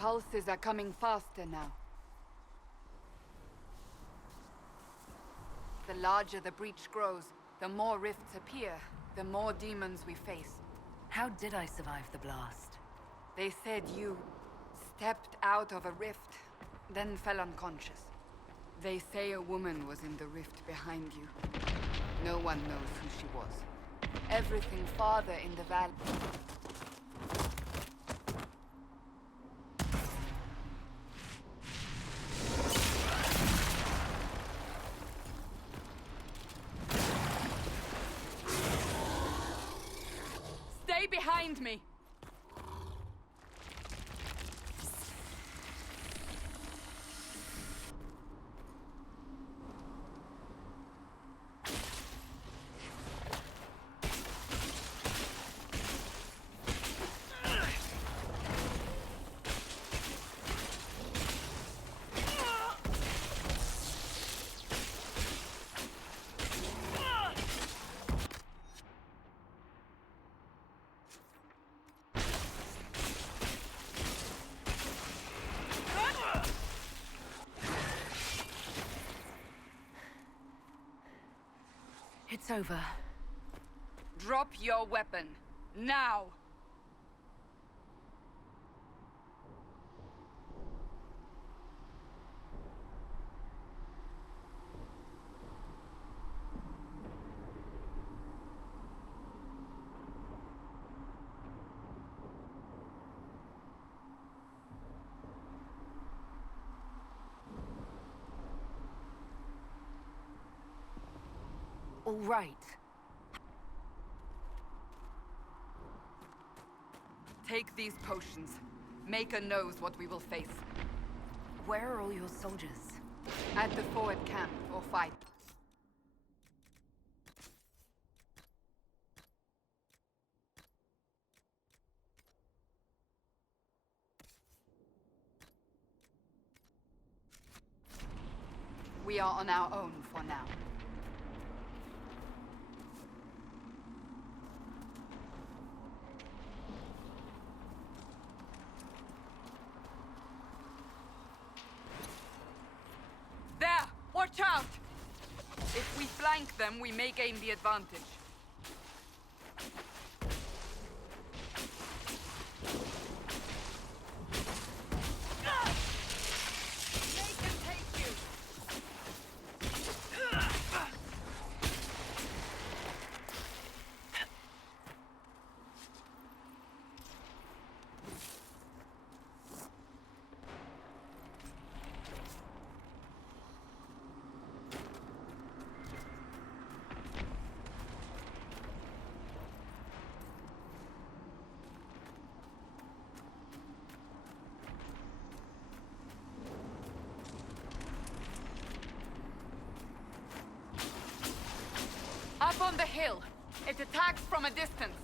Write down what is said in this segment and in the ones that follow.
pulses are coming faster now. The larger the breach grows, the more rifts appear, the more demons we face. How did I survive the blast? They said you stepped out of a rift, then fell unconscious. They say a woman was in the rift behind you. No one knows who she was. Everything farther in the valley. Stay behind me! It's over. Drop your weapon. Now! All right. Take these potions. Maker knows what we will face. Where are all your soldiers? At the forward camp, or fight. We are on our own for now. There! Watch out! If we flank them, we may gain the advantage. They can take you! Up on the hill. It attacks from a distance.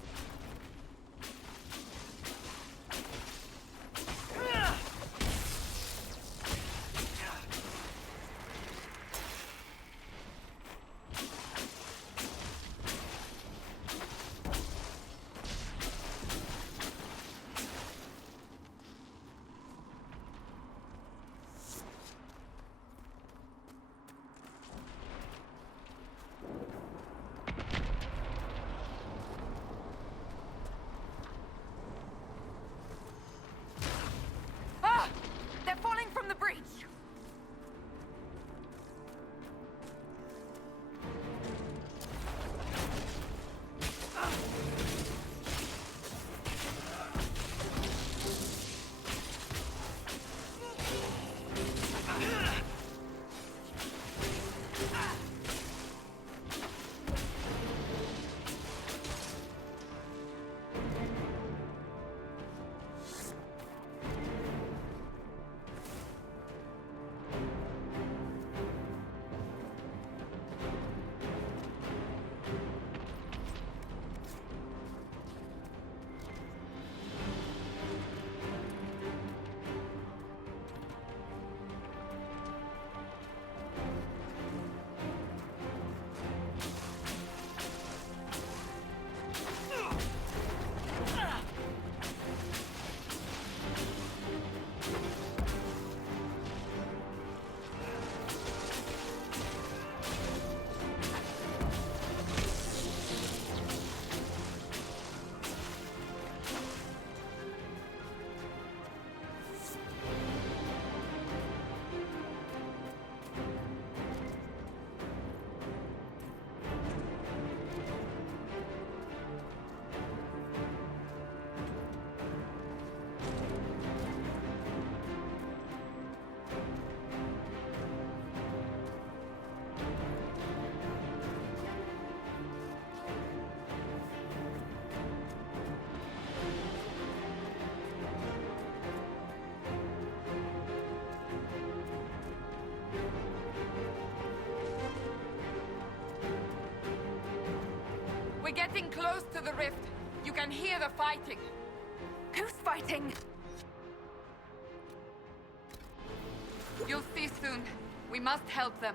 getting close to the rift. You can hear the fighting. Who's fighting? You'll see soon. We must help them.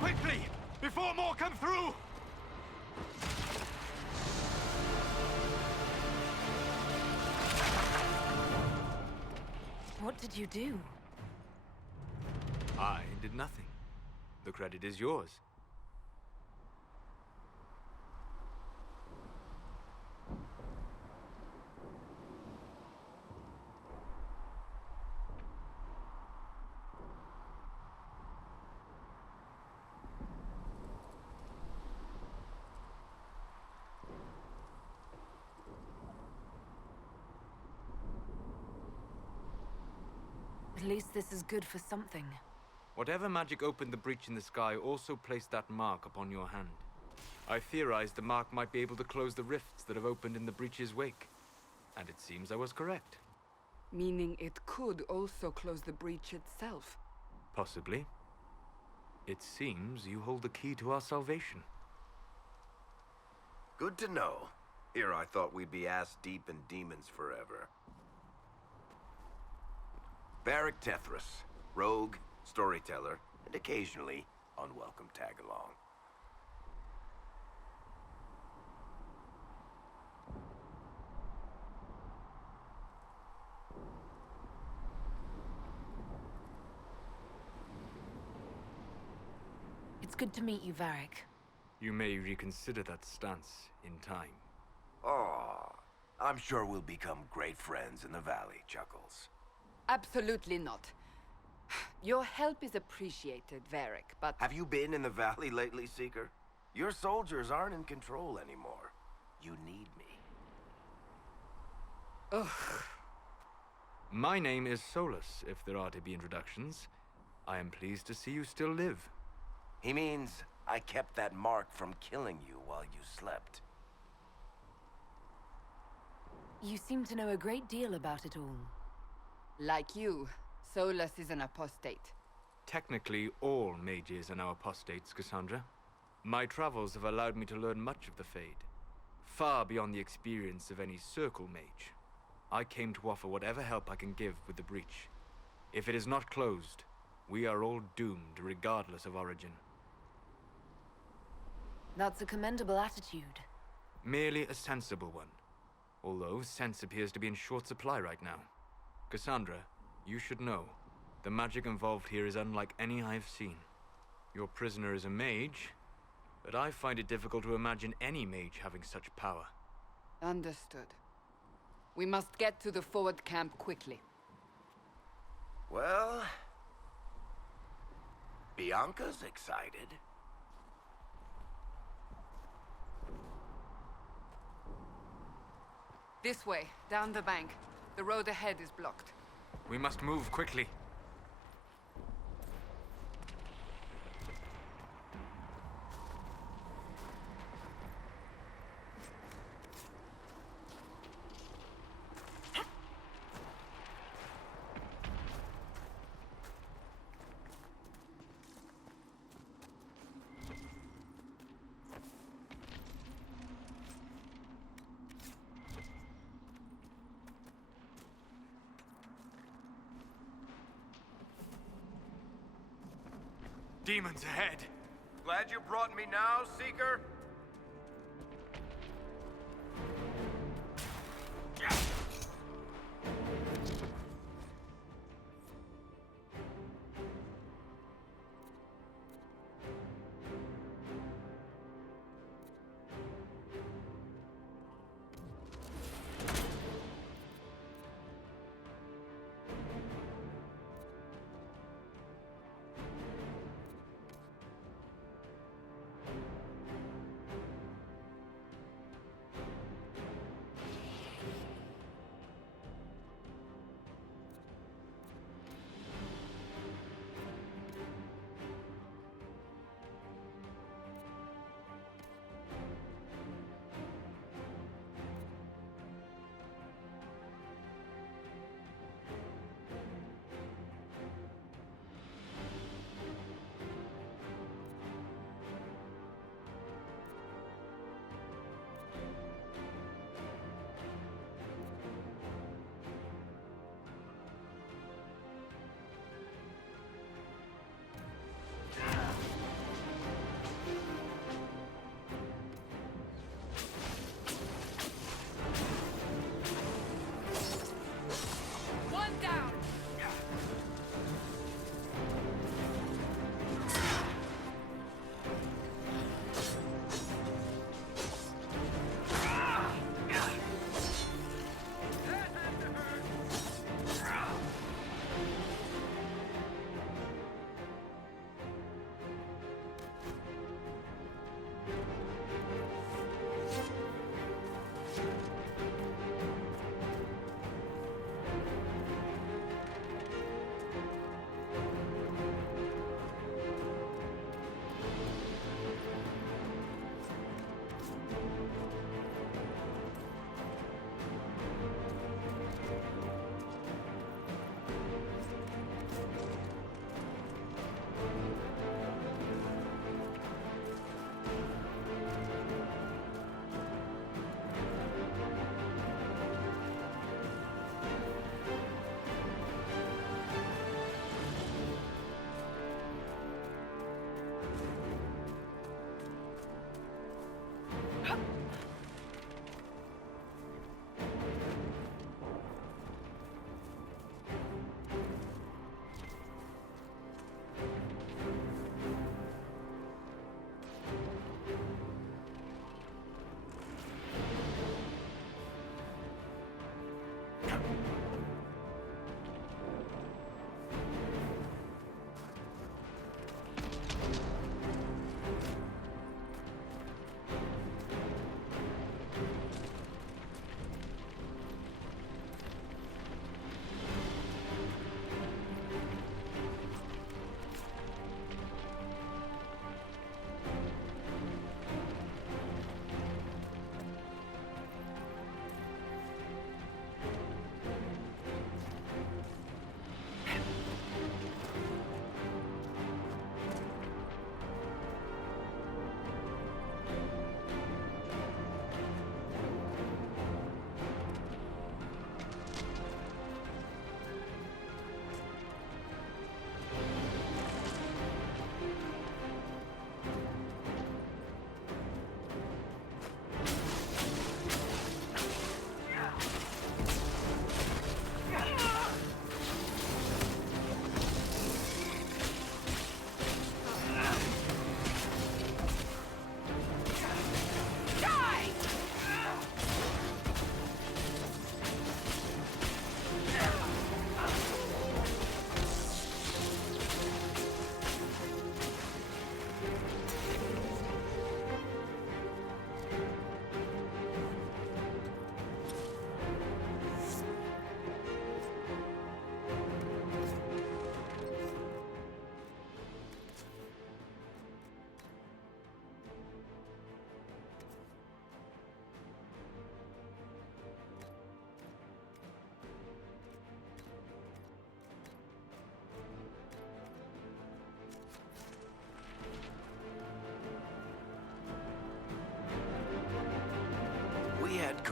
Quickly! Before more come through! What did you do? I did nothing. The credit is yours. At least this is good for something. Whatever magic opened the breach in the sky also placed that mark upon your hand. I theorized the mark might be able to close the rifts that have opened in the breach's wake. And it seems I was correct. Meaning it could also close the breach itself. Possibly. It seems you hold the key to our salvation. Good to know. Here I thought we'd be ass-deep in demons forever. Varric Tethras, rogue, storyteller, and occasionally unwelcome tag-along. It's good to meet you, Varric. You may reconsider that stance in time. Aw, I'm sure we'll become great friends in the valley, Chuckles. Absolutely not. Your help is appreciated, Varric, but... Have you been in the valley lately, Seeker? Your soldiers aren't in control anymore. You need me. Ugh. My name is Solus, if there are to be introductions. I am pleased to see you still live. He means I kept that mark from killing you while you slept. You seem to know a great deal about it all. Like you, Solus is an apostate. Technically, all mages are now apostates, Cassandra. My travels have allowed me to learn much of the Fade, far beyond the experience of any circle mage. I came to offer whatever help I can give with the breach. If it is not closed, we are all doomed regardless of origin. That's a commendable attitude. Merely a sensible one. Although sense appears to be in short supply right now. Cassandra, you should know. The magic involved here is unlike any I've seen. Your prisoner is a mage, but I find it difficult to imagine any mage having such power. Understood. We must get to the forward camp quickly. Well... Bianca's excited. This way, down the bank. The road ahead is blocked. We must move quickly. Demons ahead! Glad you brought me now, Seeker?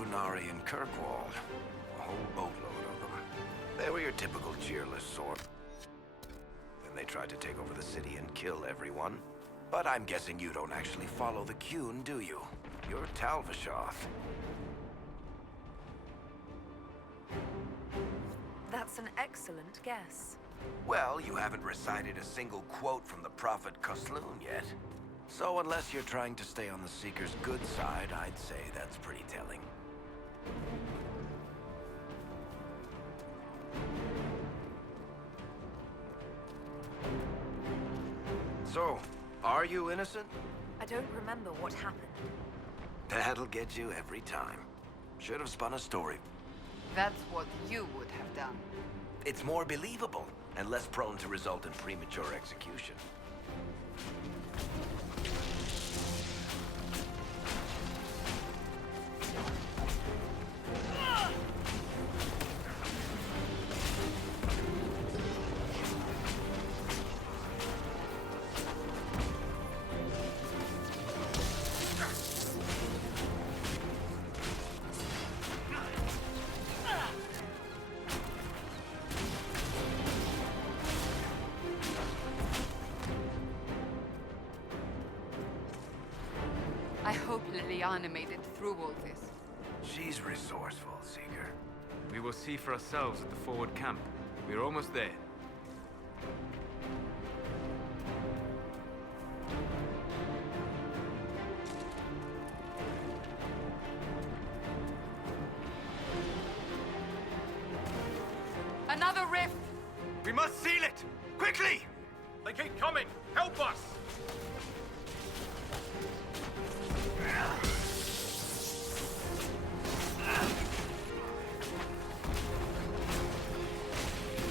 Qunari in Kirkwall. A whole boatload of them. They were your typical cheerless sort. Then they tried to take over the city and kill everyone. But I'm guessing you don't actually follow the Qun, do you? You're Talvishoth. That's an excellent guess. Well, you haven't recited a single quote from the Prophet Kosloon yet. So unless you're trying to stay on the Seeker's good side, I'd say that's pretty telling. So, are you innocent? I don't remember what happened. That'll get you every time. Should have spun a story. That's what you would have done. It's more believable, and less prone to result in premature execution. I hope Liliana made it through all this. She's resourceful, Seeker. We will see for ourselves at the forward camp. We're almost there. Another rift! We must seal it! Quickly! They keep coming! Help us!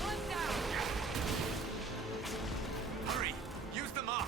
One down! Hurry! Use the mark!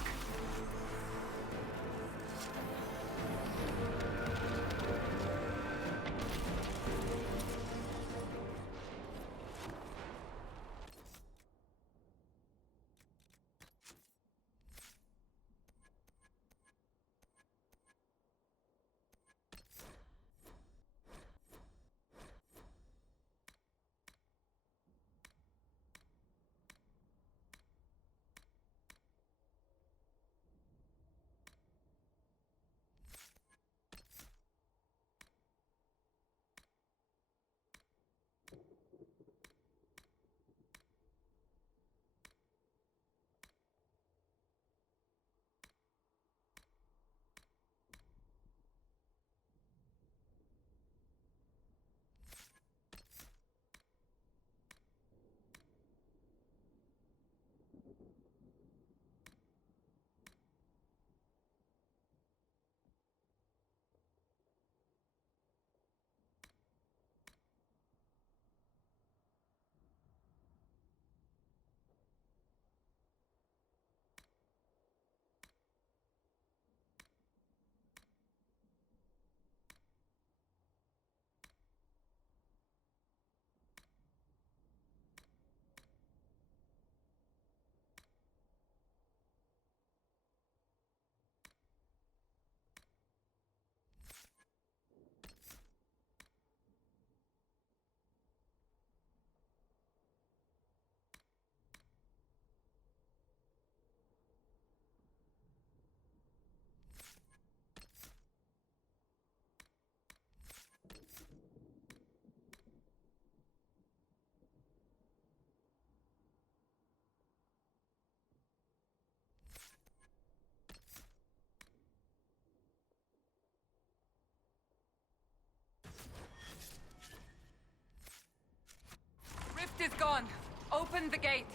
Rift is gone. Open the gate.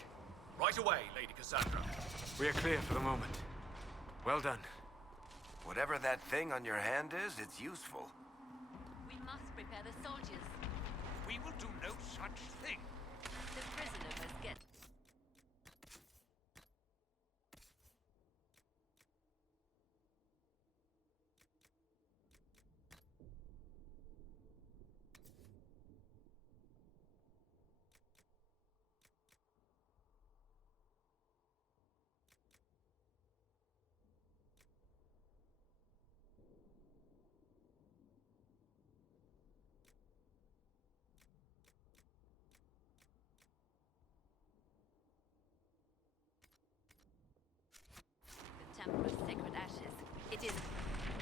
Right away, Lady Cassandra. We are clear for the moment. Well done. Whatever that thing on your hand is, it's useful. We must prepare the soldiers. We will do no such thing. The prisoner must get...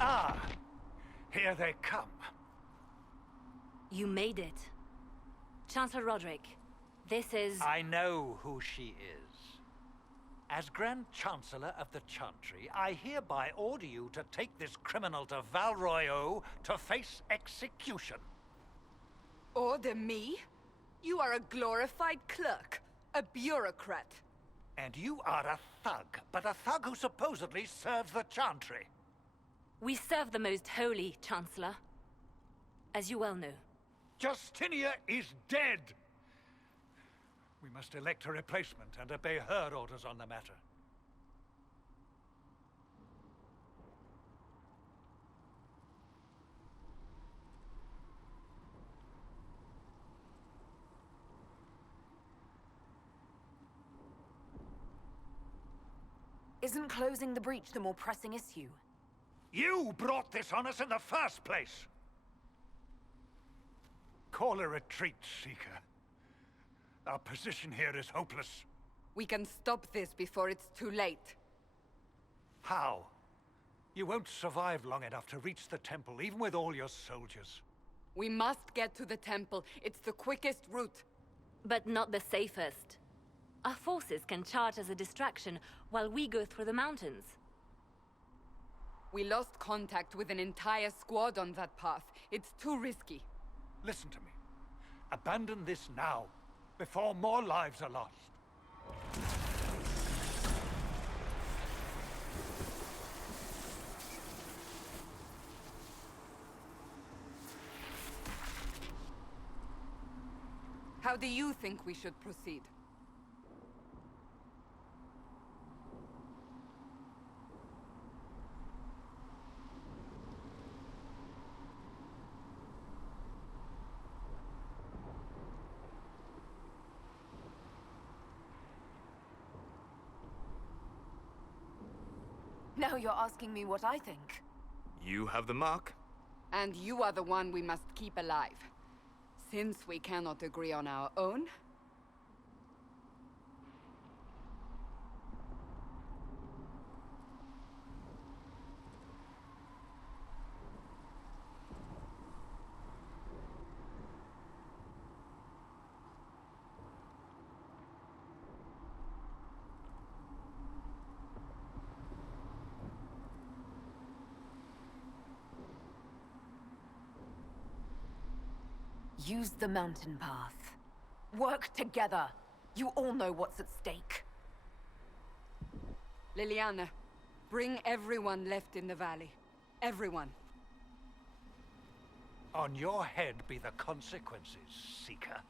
Ah, here they come. You made it. Chancellor Roderick, this is... I know who she is. As Grand Chancellor of the Chantry, I hereby order you to take this criminal to Val Royeaux to face execution. Order me? You are a glorified clerk, a bureaucrat. And you are a thug, but a thug who supposedly serves the Chantry. We serve the most holy, Chancellor. As you well know. Justinia is dead! We must elect a replacement and obey her orders on the matter. Isn't closing the breach the more pressing issue? You brought this on us in the first place! Call a retreat, Seeker. Our position here is hopeless. We can stop this before it's too late. How? You won't survive long enough to reach the temple, even with all your soldiers. We must get to the temple. It's the quickest route. But not the safest. Our forces can charge as a distraction while we go through the mountains. We lost contact with an entire squad on that path. It's too risky. Listen to me. Abandon this now, before more lives are lost. How do you think we should proceed? Now you're asking me what I think. You have the mark. And you are the one we must keep alive. Since we cannot agree on our own, Use the mountain path. Work together. You all know what's at stake. Liliana, bring everyone left in the valley. Everyone. On your head be the consequences, Seeker.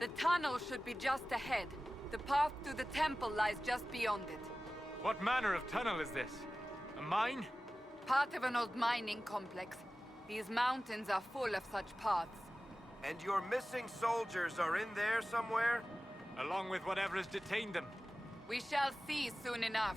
The tunnel should be just ahead. The path to the temple lies just beyond it. What manner of tunnel is this? A mine? Part of an old mining complex. These mountains are full of such paths. And your missing soldiers are in there somewhere? Along with whatever has detained them. We shall see soon enough.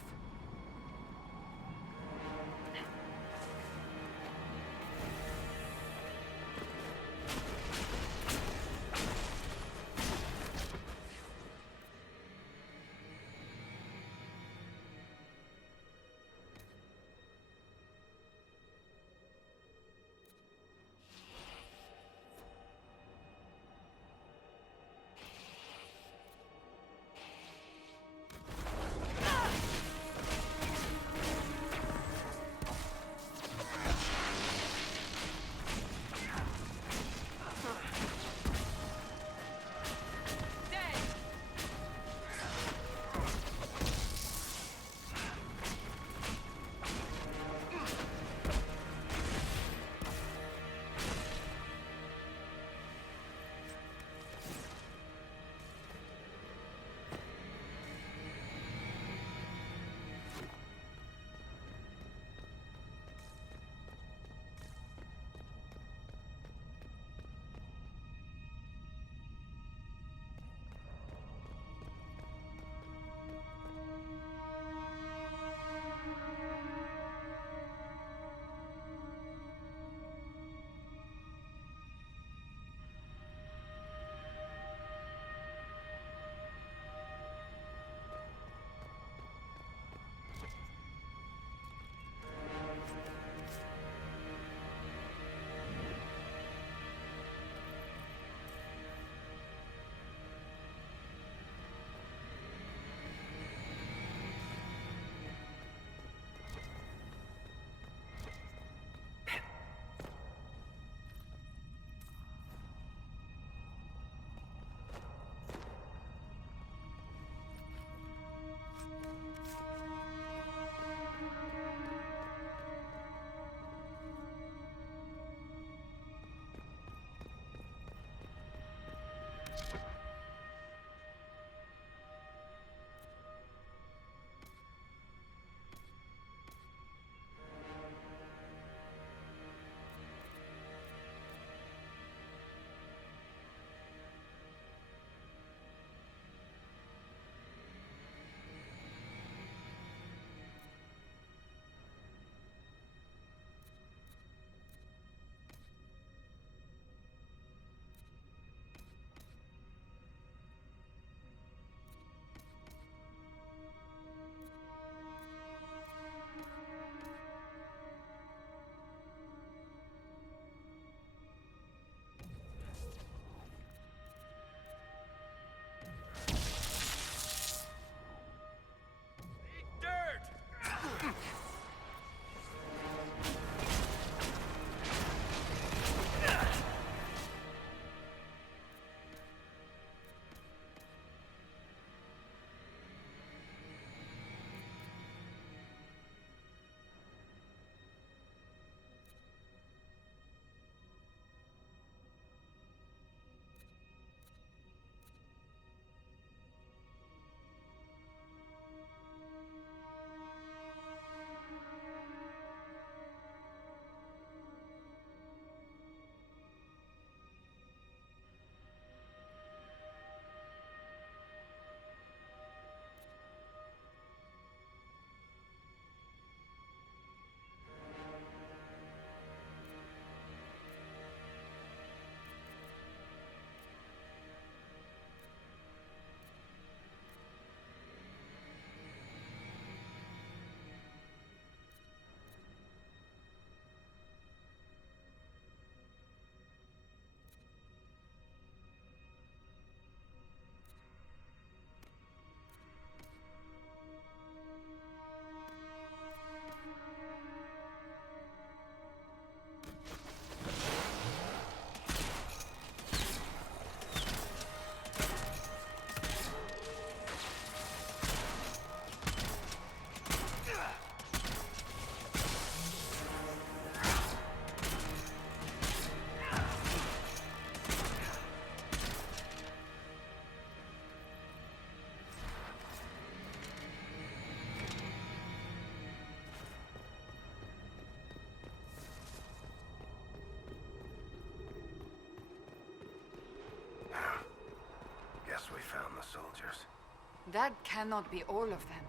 That cannot be all of them.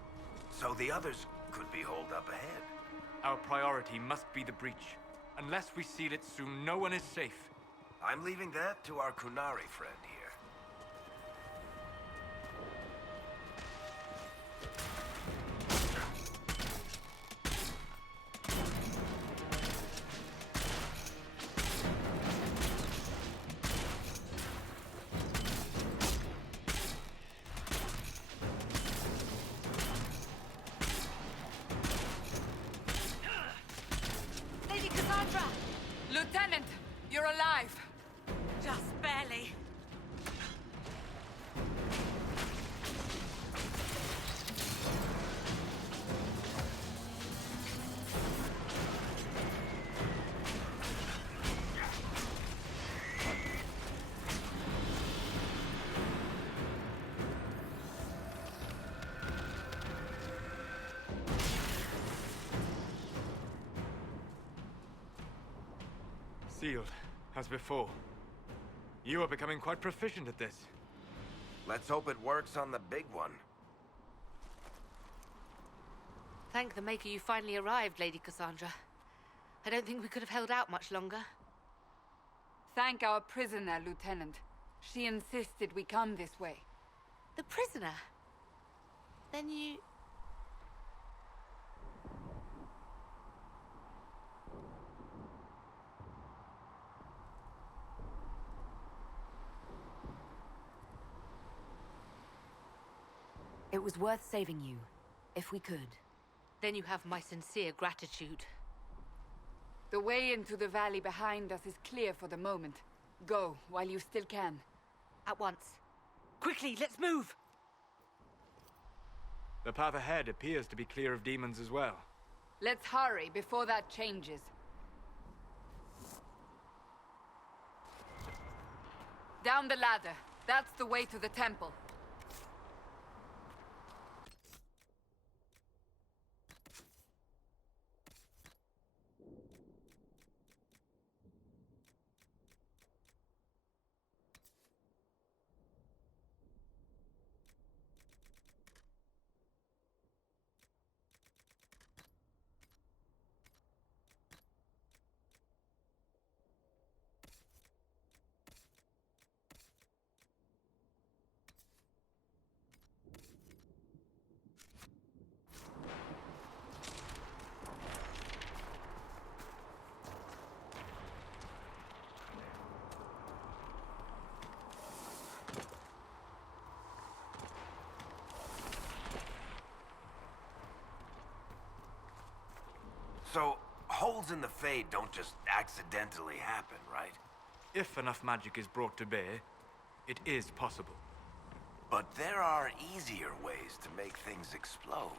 So the others could be holed up ahead. Our priority must be the breach. Unless we seal it soon, no one is safe. I'm leaving that to our Kunari friend here. Lady Cassandra! Lieutenant, you're alive. Just barely. Sealed, as before. You are becoming quite proficient at this. Let's hope it works on the big one. Thank the Maker you finally arrived, Lady Cassandra. I don't think we could have held out much longer. Thank our prisoner, Lieutenant. She insisted we come this way. The prisoner? Then you... It was worth saving you, if we could. Then you have my sincere gratitude. The way into the valley behind us is clear for the moment. Go, while you still can. At once. Quickly, let's move! The path ahead appears to be clear of demons as well. Let's hurry before that changes. Down the ladder. That's the way to the temple. So, holes in the Fade don't just accidentally happen, right? If enough magic is brought to bear, it is possible. But there are easier ways to make things explode.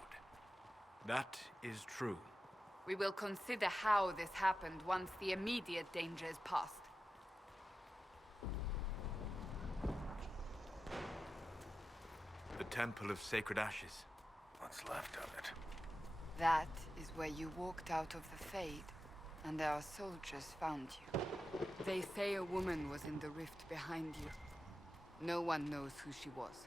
That is true. We will consider how this happened once the immediate danger is past. The Temple of Sacred Ashes. What's left of it? That is where you walked out of the Fade, and our soldiers found you. They say a woman was in the rift behind you. No one knows who she was.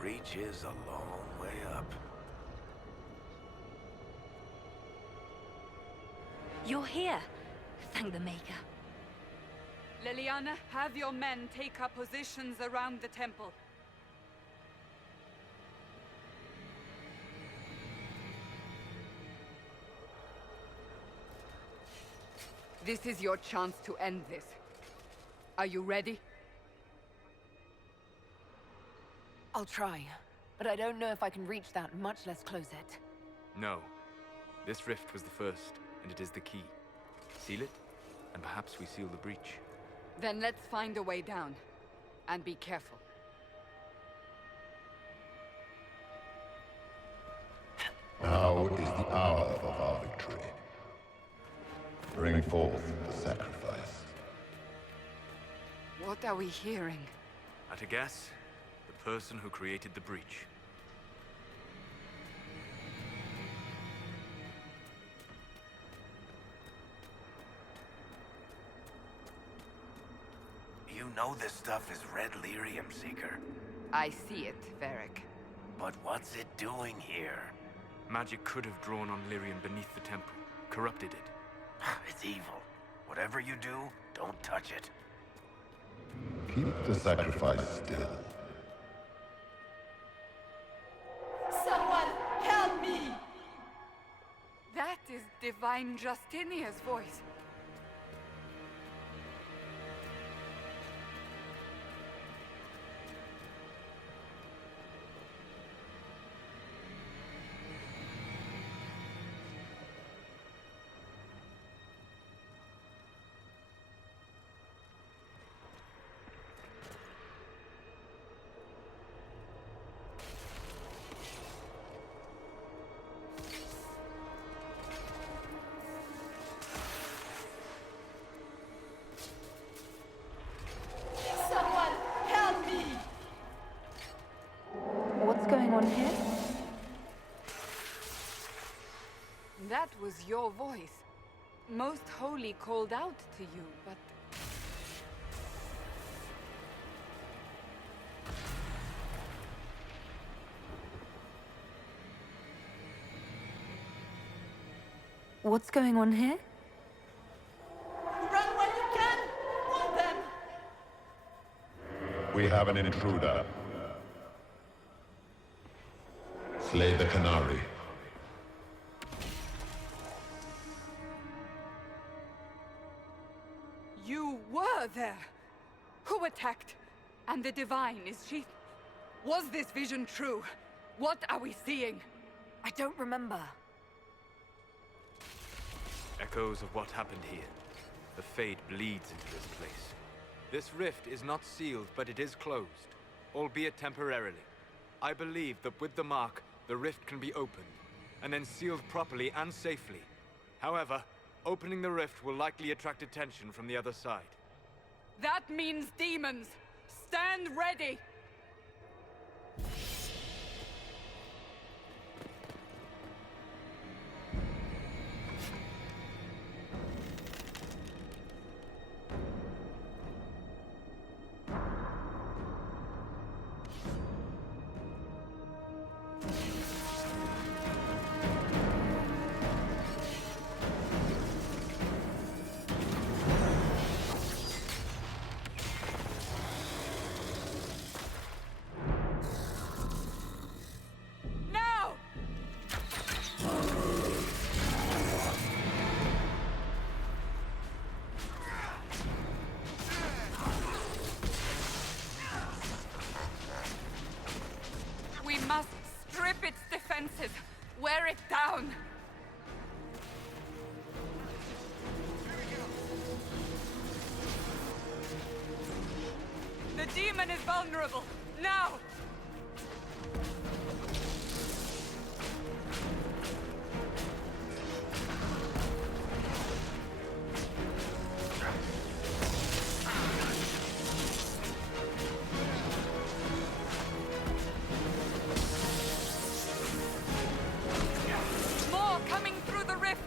Breach is a long way up. You're here. Thank the Maker. Leliana, have your men take up positions around the temple. This is your chance to end this. Are you ready? I'll try, but I don't know if I can reach that, much less close it. No. This rift was the first, and it is the key. Seal it, and perhaps we seal the breach. Then let's find a way down. And be careful. Now is the hour of our victory. Bring forth the sacrifice. What are we hearing? At a guess, the person who created the breach. You know this stuff is Red Lyrium, Seeker. I see it, Varric. But what's it doing here? Magic could have drawn on Lyrium beneath the temple, corrupted it. It's evil. Whatever you do, don't touch it. Keep the sacrifice still. Someone help me! That is Divine Justinia's voice. What's going on here? That was your voice. Most Holy called out to you, but... What's going on here? Run when you can! Want them! We have an intruder. Slay the Canary. You were there! Who attacked? And the Divine, is she... Was this vision true? What are we seeing? I don't remember. Echoes of what happened here. The Fade bleeds into this place. This rift is not sealed, but it is closed, albeit temporarily. I believe that with the mark, the rift can be opened, and then sealed properly and safely. However, opening the rift will likely attract attention from the other side. That means demons! Stand ready! We must strip its defenses, wear it down. The demon is vulnerable. Now! More coming through the rift!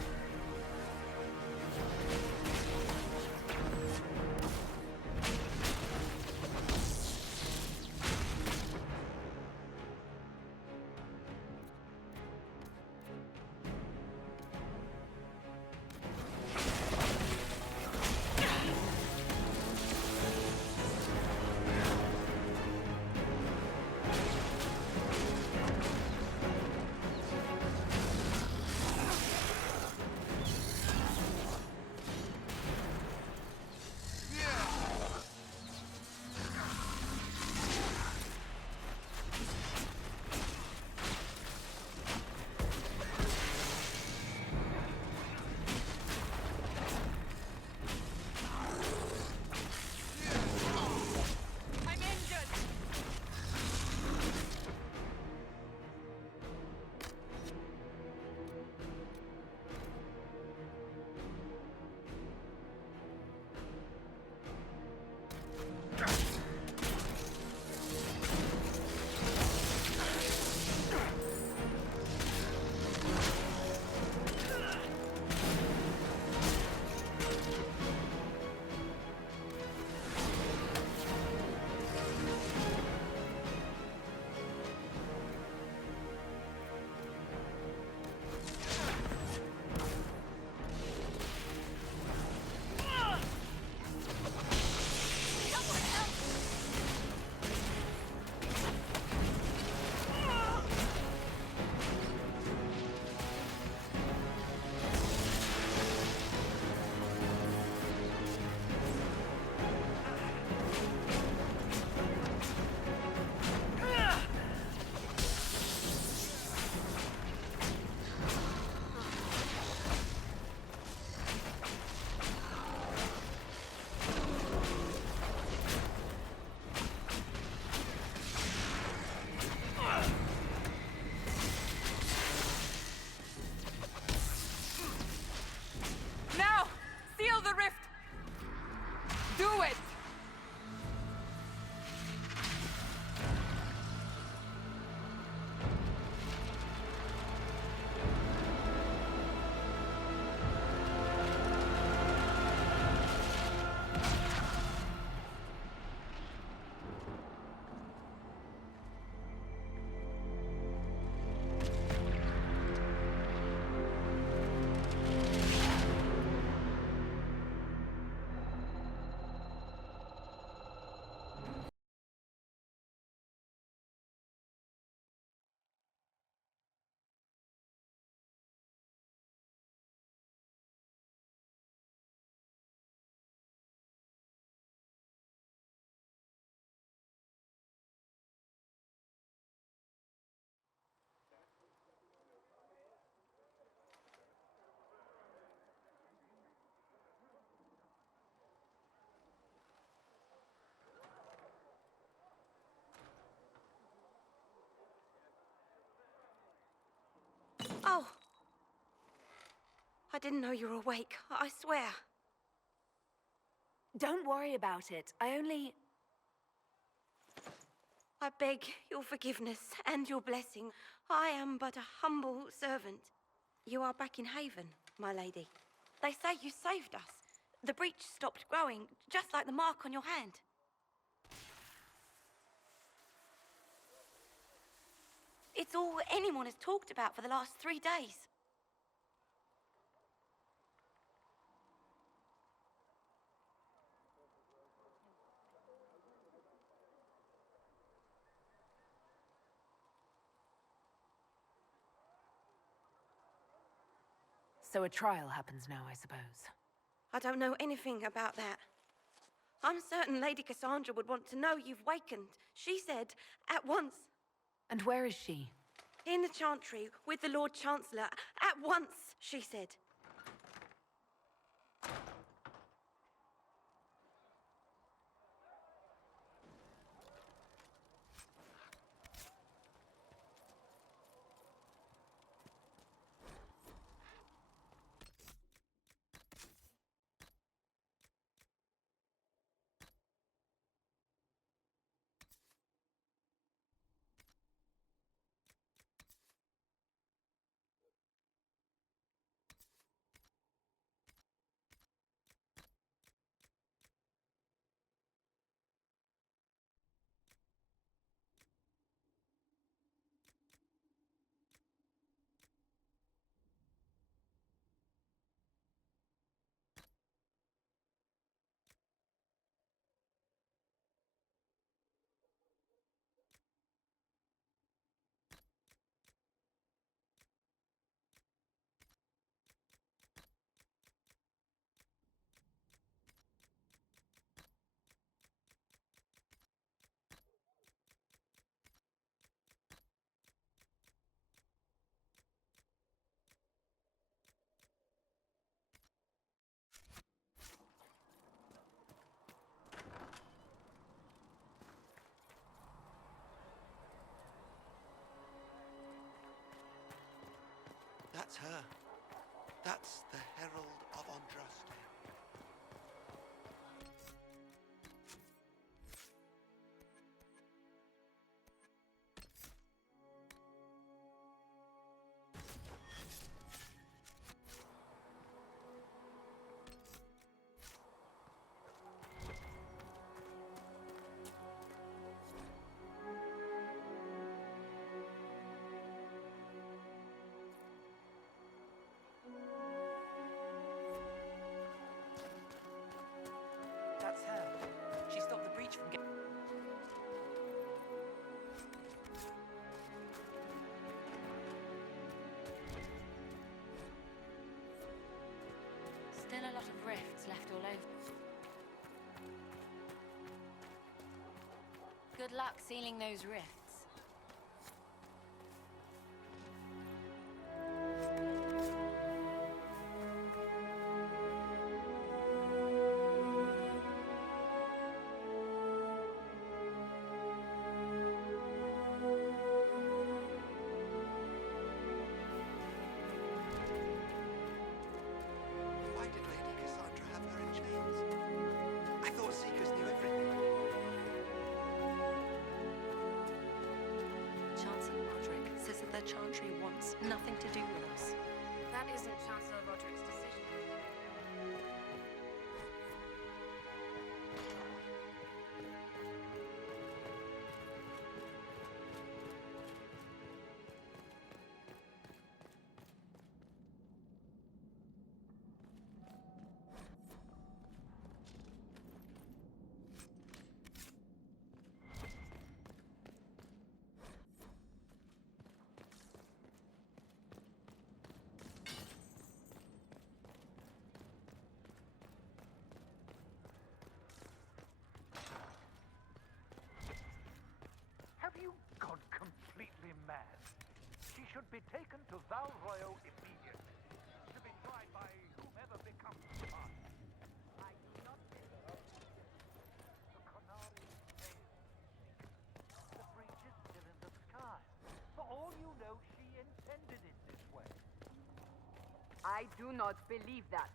Do it! Oh! I didn't know you were awake, I swear. Don't worry about it. I beg your forgiveness and your blessing. I am but a humble servant. You are back in Haven, my lady. They say you saved us. The breach stopped growing, just like the mark on your hand. It's all anyone has talked about for the last 3 days. So a trial happens now, I suppose. I don't know anything about that. I'm certain Lady Cassandra would want to know you've wakened. She said, at once. And where is she? In the Chantry, with the Lord Chancellor. At once, she said. That's her. That's the Herald of Andraste. That's her. She stopped the breach from getting... Still a lot of rifts left all over. Good luck sealing those rifts. Why did Lady Cassandra have her in chains? I thought Chantry wants nothing to do with us. That isn't Chancellor Roderick's decision. Have you gone completely mad? She should be taken to Val Royo immediately, to be tried by whomever becomes the master. I do not deserve the Conari failed. The breach is still in the sky. For all you know, she intended it this way. I do not believe that.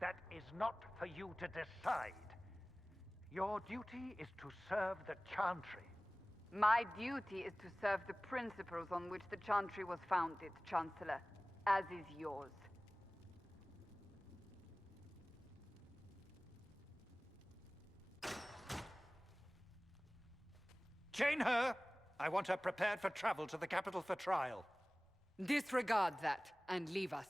That is not for you to decide. Your duty is to serve the Chantry. My duty is to serve the principles on which the Chantry was founded, Chancellor, as is yours. Chain her! I want her prepared for travel to the capital for trial. Disregard that and leave us.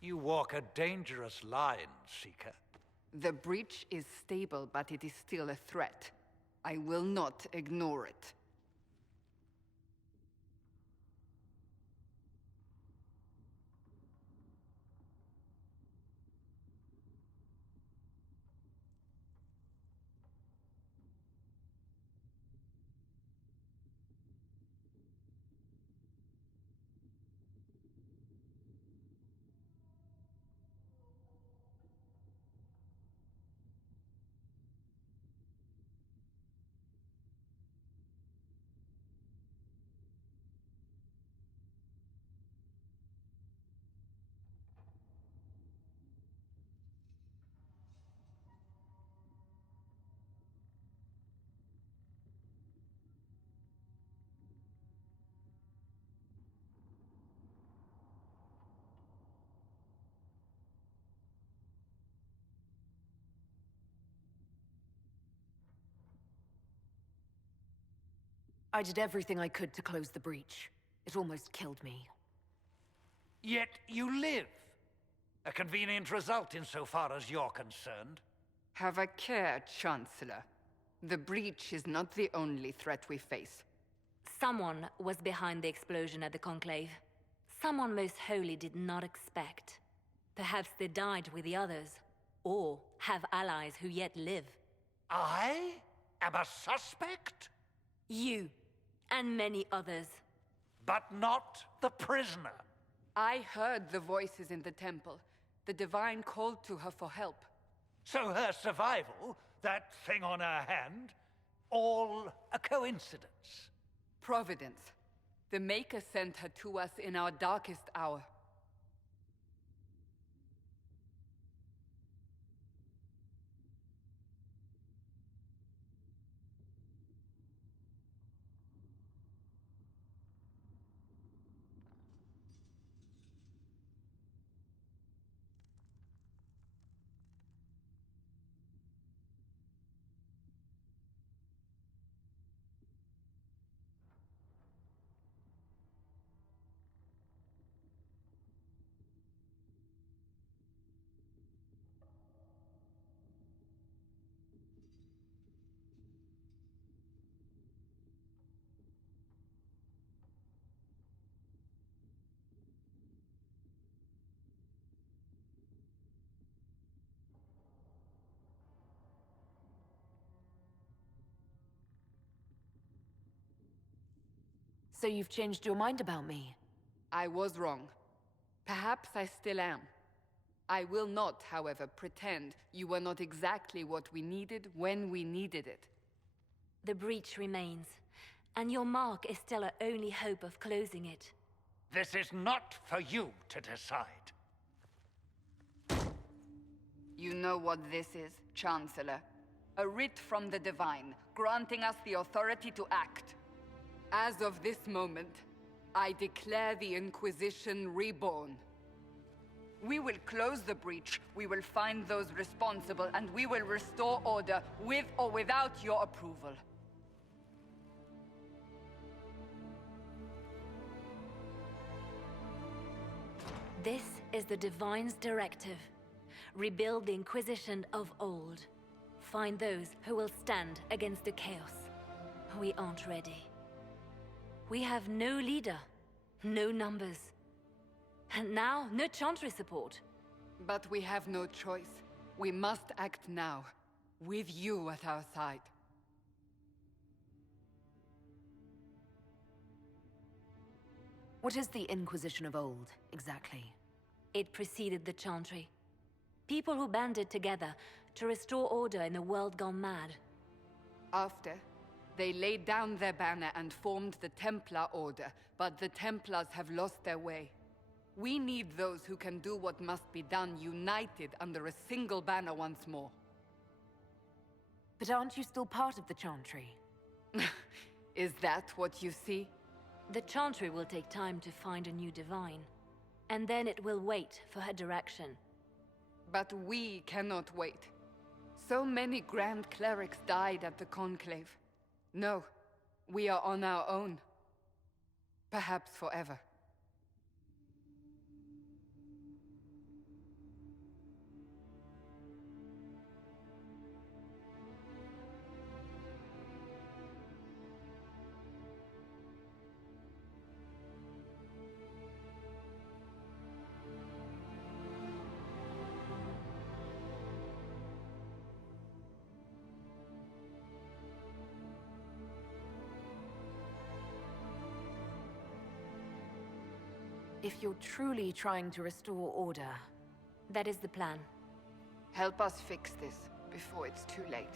You walk a dangerous line, Seeker. The breach is stable, but it is still a threat. I will not ignore it. I did everything I could to close the breach. It almost killed me. Yet you live. A convenient result insofar as you're concerned. Have a care, Chancellor. The breach is not the only threat we face. Someone was behind the explosion at the Conclave. Someone Most Holy did not expect. Perhaps they died with the others, or have allies who yet live. I am a suspect? You, and many others. But not the prisoner. I heard the voices in the temple. The Divine called to her for help. So her survival, that thing on her hand, all a coincidence. Providence. The Maker sent her to us in our darkest hour. So you've changed your mind about me? I was wrong. Perhaps I still am. I will not, however, pretend you were not exactly what we needed when we needed it. The breach remains, and your mark is still our only hope of closing it. This is not for you to decide. You know what this is, Chancellor? A writ from the Divine, granting us the authority to act. As of this moment, I declare the Inquisition reborn. We will close the breach, we will find those responsible, and we will restore order with or without your approval. This is the Divine's directive. Rebuild the Inquisition of old. Find those who will stand against the chaos. We aren't ready. We have no leader, no numbers. And now, no Chantry support. But we have no choice. We must act now, with you at our side. What is the Inquisition of old, exactly? It preceded the Chantry. People who banded together to restore order in a world gone mad. After, they laid down their banner and formed the Templar Order, but the Templars have lost their way. We need those who can do what must be done, united under a single banner once more. But aren't you still part of the Chantry? Is that what you see? The Chantry will take time to find a new Divine. And then it will wait for her direction. But we cannot wait. So many Grand Clerics died at the Conclave. No, we are on our own. Perhaps forever. If you're truly trying to restore order... That is the plan. Help us fix this before it's too late.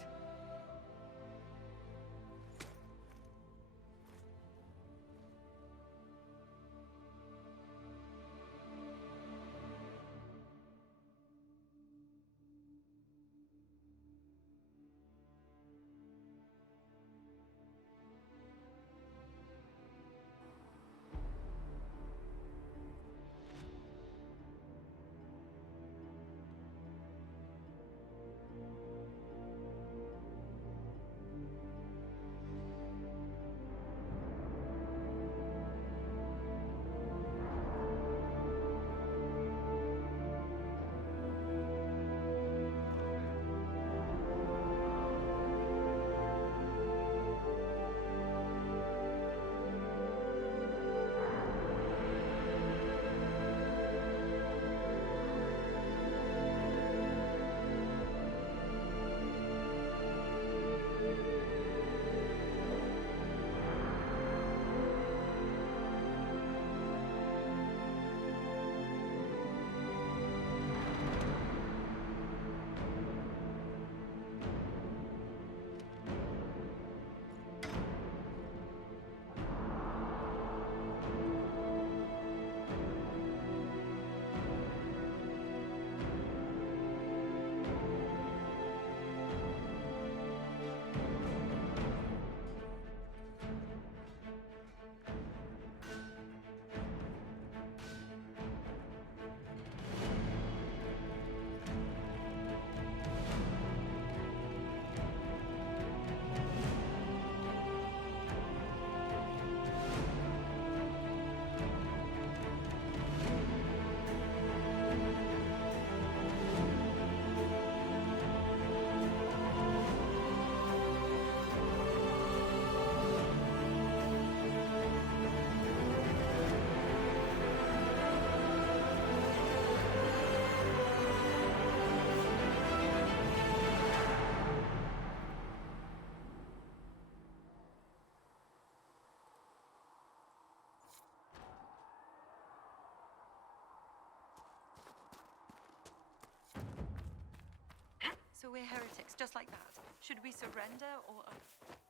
So we're heretics, just like that. Should we surrender, or...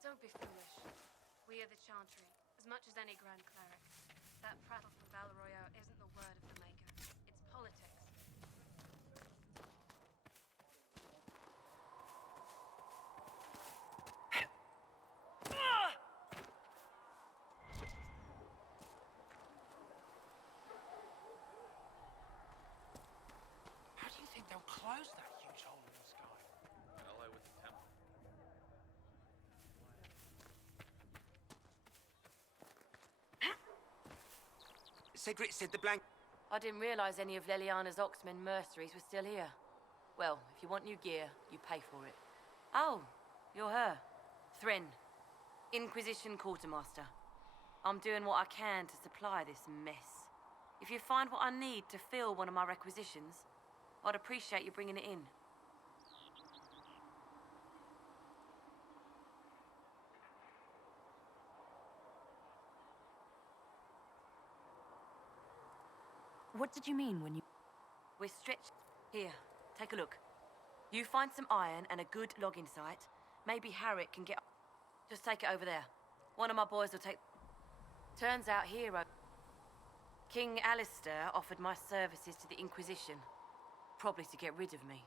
Don't be foolish. We are the Chantry, as much as any Grand Cleric. That prattle from Val Royeaux isn't the word of the Maker. It's politics. close that huge hole in the sky? Ally with the temple. Cedric said the blank... I didn't realize any of Leliana's Oxmen mercenaries were still here. Well, if you want new gear, you pay for it. Oh, you're her. Thrin, Inquisition Quartermaster. I'm doing what I can to supply this mess. If you find what I need to fill one of my requisitions, I'd appreciate you bringing it in. What did you mean when you... We're stretched... Here, take a look. You find some iron and a good logging site. Maybe Harriet can get... Just take it over there. One of my boys will take... Turns out hero... King Alistair offered my services to the Inquisition. Probably to get rid of me.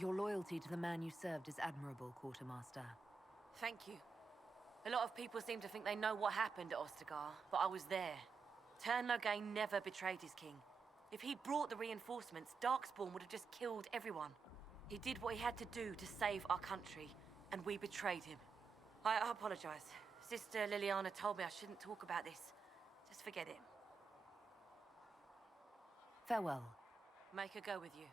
Your loyalty to the man you served is admirable, Quartermaster. Thank you. A lot of people seem to think they know what happened at Ostagar, but I was there. Tern Loghain never betrayed his king. If he brought the reinforcements, Darkspawn would have just killed everyone. He did what he had to do to save our country, and we betrayed him. I apologize. Sister Liliana told me I shouldn't talk about this. Just forget it. Farewell. Make her go with you.